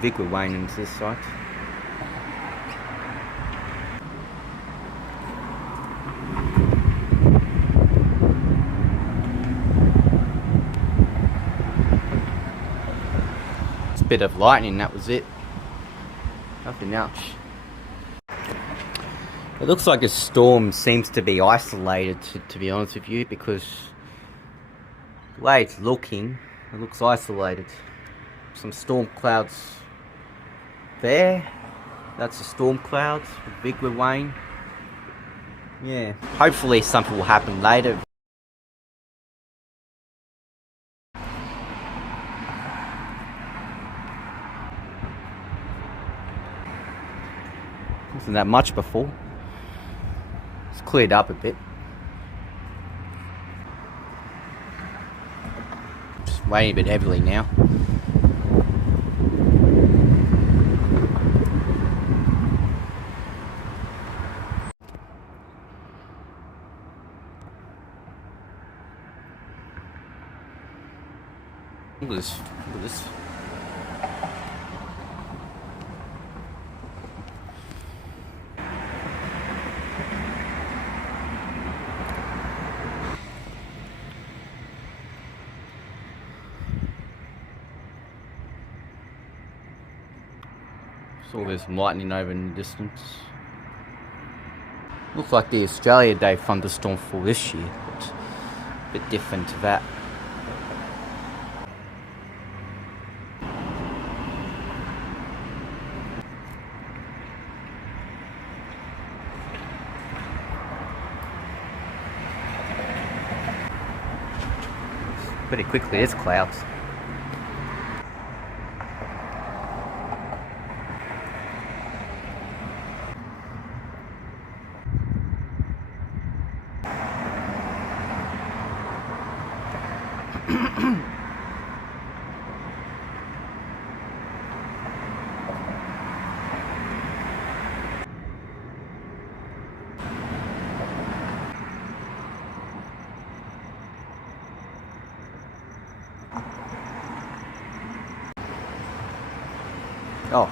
big wane into this side. Just a bit of lightning, that was it. Nothing else. It looks like a storm seems to be isolated, to be honest with you, because the way it's looking, it looks isolated. Some storm clouds there. That's a storm cloud, a big wane. Yeah, hopefully something will happen later. Wasn't that much before. It's cleared up a bit. Just raining a bit heavily now. Look at this. Look at this. Saw there's some lightning over in the distance. Looks like the Australia Day thunderstorm for this year, but a bit different to that. Pretty quickly, it's clouds. Oh.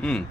Hmm.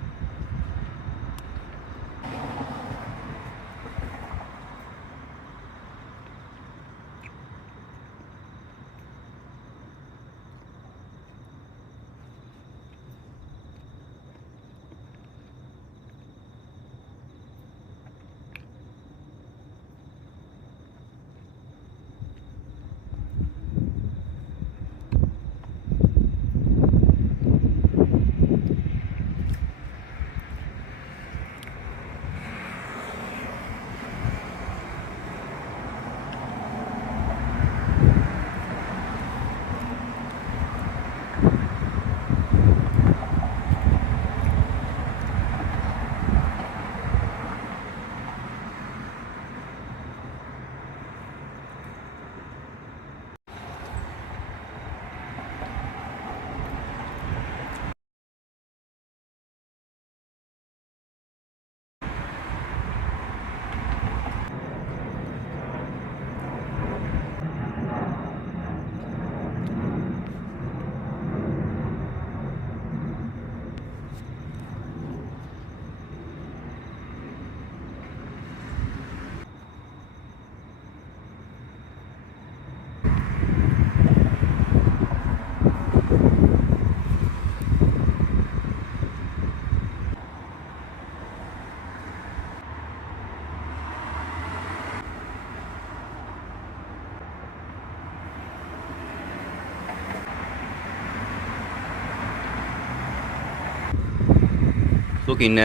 Looking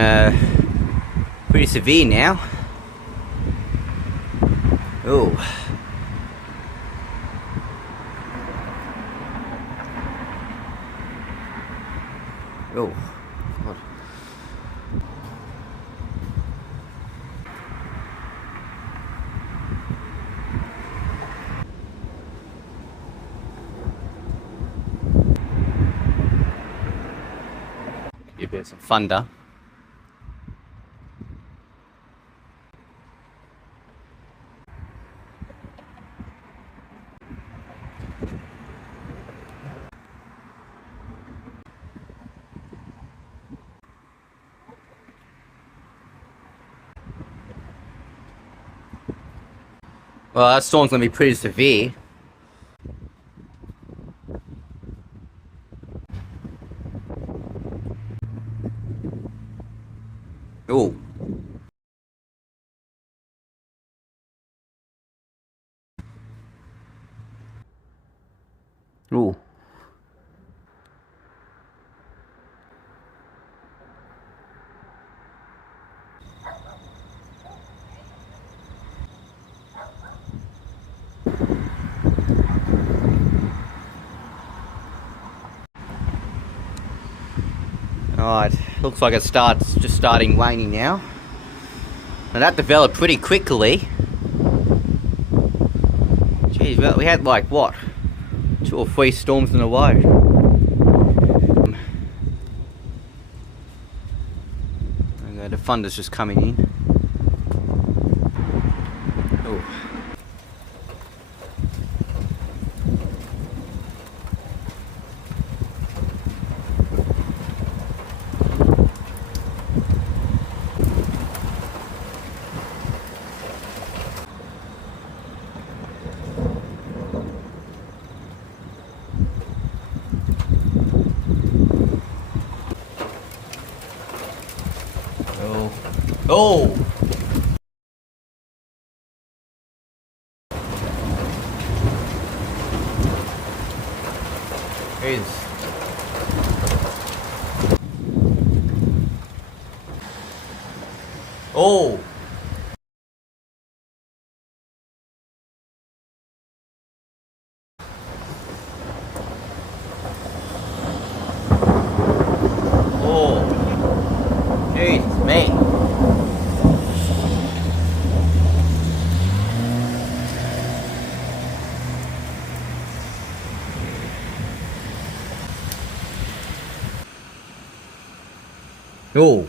pretty severe now. Oh. Oh, God. There's some thunder. Well, that storm's gonna be pretty severe. Oh. Oh. Alright, looks like it's just starting waning now. And that developed pretty quickly. Jeez, we had like what? 2 or 3 storms in a row. Okay, the thunder's just coming in. Oh. Oh! There it is. Oh! Oh! Jeez, me. Oh.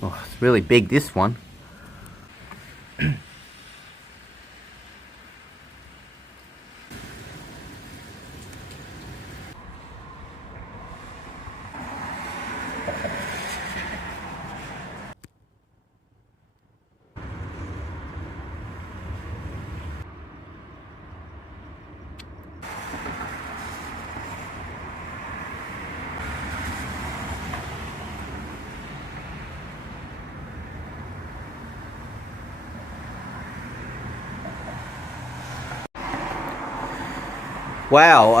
Oh, it's really big, this one. Wow,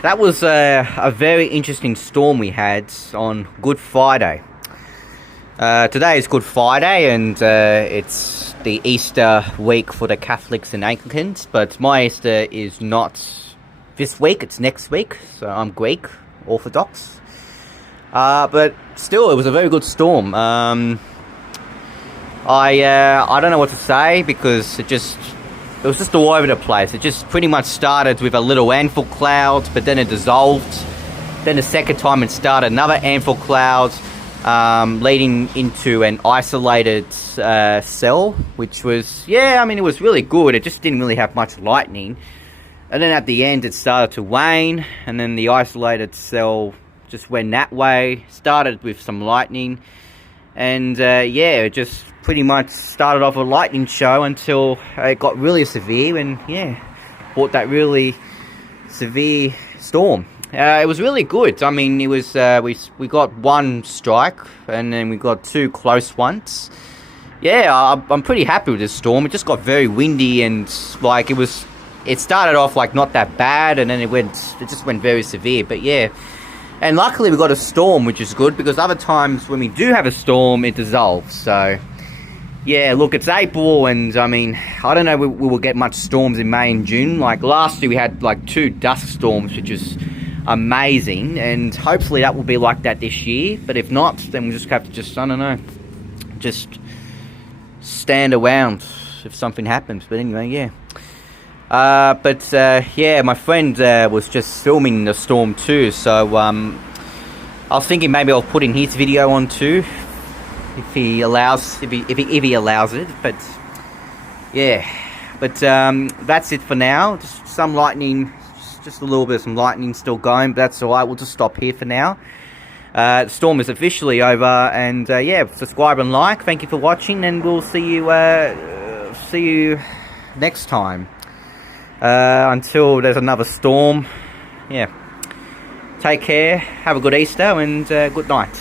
that was a very interesting storm we had on Good Friday. Today is Good Friday, and it's the Easter week for the Catholics and Anglicans, but my Easter is not this week, it's next week, so I'm Greek, Orthodox. But still, it was a very good storm. I don't know what to say, because it was just all over the place. It just pretty much started with a little anvil cloud, but then it dissolved. Then the second time it started another anvil cloud, leading into an isolated cell, which was, yeah, I mean, it was really good. It just didn't really have much lightning. And then at the end, it started to wane, and then the isolated cell just went that way, started with some lightning, and yeah, it just pretty much started off a lightning show until it got really severe, and yeah, brought that really severe storm. It was really good. I mean, it was we got 1 strike, and then we got 2 close ones. Yeah, I'm pretty happy with this storm. It just got very windy, and like it started off like not that bad, and then it just went very severe. But yeah, and luckily we got a storm, which is good, because other times when we do have a storm, it dissolves. So yeah, look, it's April, and I mean, I don't know we will get much storms in May and June. Like last year we had like 2 dusk storms, which is amazing, and hopefully that will be like that this year. But if not, then we'll just have to I don't know, just stand around if something happens. But anyway, yeah. Yeah, my friend was just filming the storm too, so I was thinking maybe I'll put in his video on too, if he allows it. But yeah, that's it for now. Just some lightning, just a little bit of some lightning still going, but that's alright. We'll just stop here for now. The storm is officially over, and yeah, subscribe and like. Thank you for watching, and we'll see you next time. Until there's another storm. Yeah. Take care. Have a good Easter, and good night.